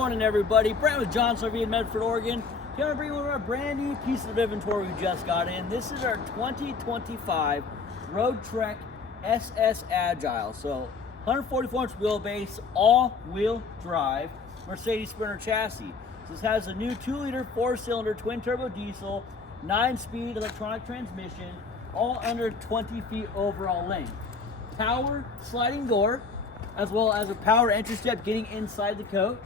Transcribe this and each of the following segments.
morning, everybody. Brent with Johnson RV in Medford, Oregon. Here to bring one of our brand new pieces of inventory we just got in. This is our 2025 Roadtrek SS Agile. So 144-inch wheelbase, all-wheel drive, Mercedes Sprinter chassis. So this has a new 2-liter 4-cylinder twin-turbo diesel, 9-speed electronic transmission, all under 20 feet overall length. Power sliding door, as well as a power entry step getting inside the coach.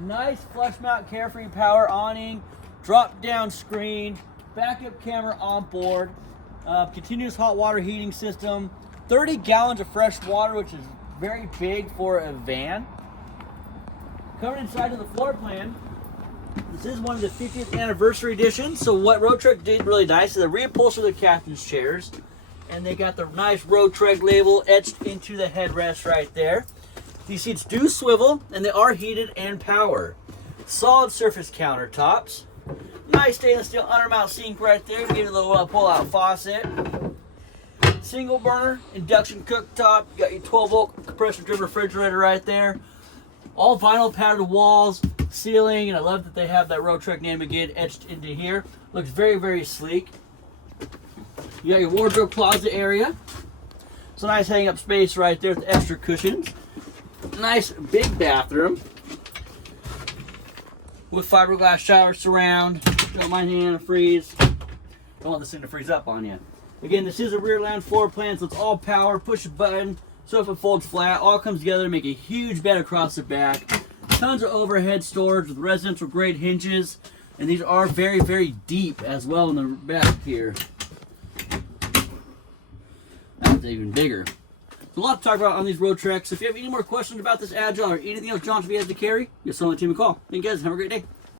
Nice flush mount Carefree power awning, drop down screen, backup camera on board, continuous hot water heating system, 30 gallons of fresh water, which is very big for a van. Covered inside of the floor plan, this is one of the 50th anniversary editions. So what Roadtrek did really nice is they reupholstered the captain's chairs, and they got the nice Roadtrek label etched into the headrest right there. These seats do swivel, and they are heated and power. Solid surface countertops. Nice stainless steel undermount sink right there. Get a little pull-out faucet. Single burner induction cooktop. You got your 12-volt compressor-driven refrigerator right there. All vinyl padded walls, ceiling, and I love that they have that Roadtrek name again etched into here. Looks very, very sleek. You got your wardrobe closet area. It's a nice hang up space right there with extra cushions. Nice big bathroom with fiberglass shower surround. Don't mind the antifreeze. Don't want this thing to freeze up on you. Again, this is a rear lounge floor plan, so it's all power, push a button, sofa folds flat, all comes together to make a huge bed across the back. Tons of overhead storage with residential grade hinges, and these are very, very deep as well in the back here. That's even bigger. There's a lot to talk about on these Roadtreks. If you have any more questions about this Agile or anything else Johnson has to carry, just send the team a call. Thank you guys. Have a great day.